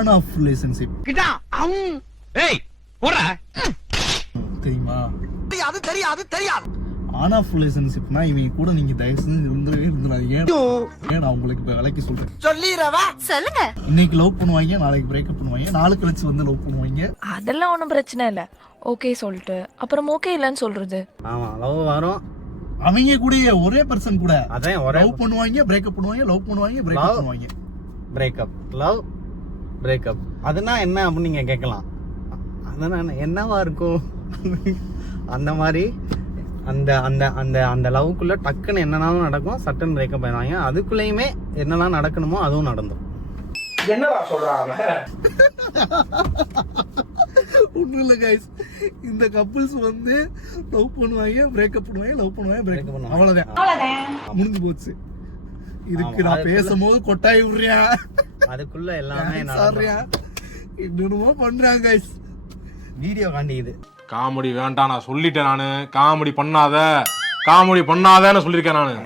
On off relationship தெரியுமா? On off ரிலேஷன்ஷிப்னா இவங்க கூட நீங்க தயவு செஞ்சு இருந்துடாதீங்க. ஏன் நான் உங்களுக்கு இப்ப விலைக்கு சொல்றேன். சொல்லுங்க. இன்னைக்கு லவ் பண்ணுவாங்க, நாளைக்கு பிரேக்கப் பண்ணுவாங்க, நாளை கழிச்சு வந்து லவ் பண்ணுவாங்க. அதெல்லாம் ஒன்றும் பிரச்சனை இல்லை. ஓகே சொல்லிட்டு அப்புறம் ஓகே இல்லைன்னு சொல்றது. ஆமா லவ் வரும். அவங்க கூட ஒரே பர்சன் கூட அதான் ஒரே லவ் பண்ணுவாங்க, பிரேக்கப் பண்ணுவாங்க, லவ் பண்ணுவாங்க, பிரேக்கப் பண்ணுவாங்க. பிரேக்கப் லவ் பிரேக்கப் அதுனா என்ன அப்படின்னு நீங்க கேட்கலாம். அதனால என்னவா இருக்கும் அந்த மாதிரி அந்த அந்த அந்த அந்த லவ்க்குள்ள டக்குன்னு என்னன்னாலும் நடக்கும், சட்டன் பிரேக்கப் ஆயிடுவாங்க. அதுக்குள்ளேயுமே என்னெல்லாம் நடக்கணுமோ அதுவும் நடந்துடும். என்னடா சொல்றாங்க? ஒண்ணும் இல்ல கைஸ், இந்த கப்புள்ஸ் வந்து லவ் பண்ணுவாங்க, பிரேக்கப் பண்ணுவாங்க, லவ் பண்ணுவாங்க, பிரேக்கப் பண்ணுவாங்க, அவ்வளவுதான் முடிஞ்சு போச்சு. இதுக்கு நான் பேசும்போது கொட்டாய் விடுறியா, அதுக்குள்ள எல்லாமே என்னமோ பண்றாங்க கைஸ். வீடியோ காண்டி இது காமெடி வேண்டாம் நான் சொல்லிட்டேன். நானு காமெடி பண்ணாதன்னு சொல்லியிருக்கேன் நானு.